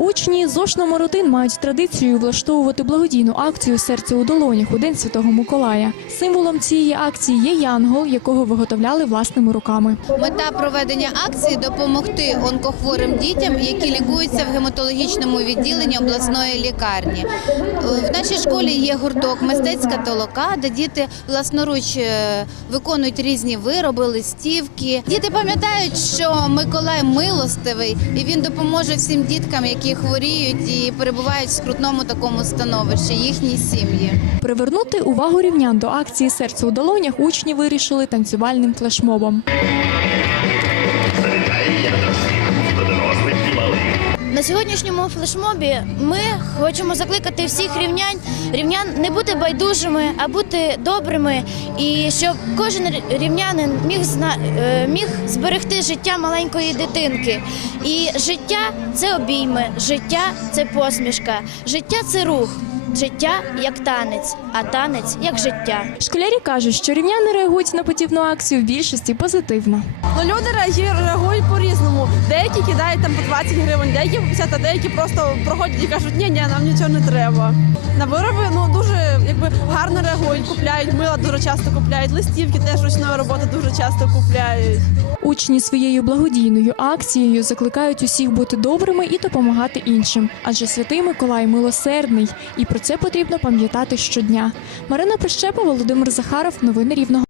Учні ЗОШ номер 1 мають традицію влаштовувати благодійну акцію Серце у долонях у День Святого Миколая. Символом цієї акції є янгол, якого виготовляли власними руками. Мета проведення акції допомогти онкохворим дітям, які лікуються в гематологічному відділенні обласної лікарні. В нашій школі є гурток мистецька толока, де діти власноруч е, виконують різні вироби, листівки. Діти пам'ятають, що Миколай милостивий і він допоможе всім діткам, які хворіють і перебувають в скрутному такому становищі, їхні сім'ї. Привернути увагу рівнян до акції Серце у долонях учні вирішили танцювальним флешмобом. На сьогоднішньому флешмобі ми хочемо закликати всіх рівнян, рівнян не бути байдужими, а бути добрими, і щоб кожен рівнянин міг е, міг зберегти життя маленької дитинки. І життя це обійми, життя це посмішка, життя це рух, життя як танець, а танець як життя. Школярі кажуть, що рівняни реагують на подібну акцію в більшості позитивно. Ну, люди реагують, реагують по-різному. Деякі кидають там по 20 гривень, деякі по 50, а деякі просто проходять і кажуть, ні, ні, нам нічого не треба. На вироби ну дуже якби гарно реагують, купляють мила дуже часто купляють, листівки теж ручної роботи дуже часто купляють. Учні своєю благодійною акцією закликають усіх бути добрими і допомагати іншим. Адже святий Миколай милосердний, і про це потрібно пам'ятати щодня. Марина Прищепа, Володимир Захаров. Новини Рівного.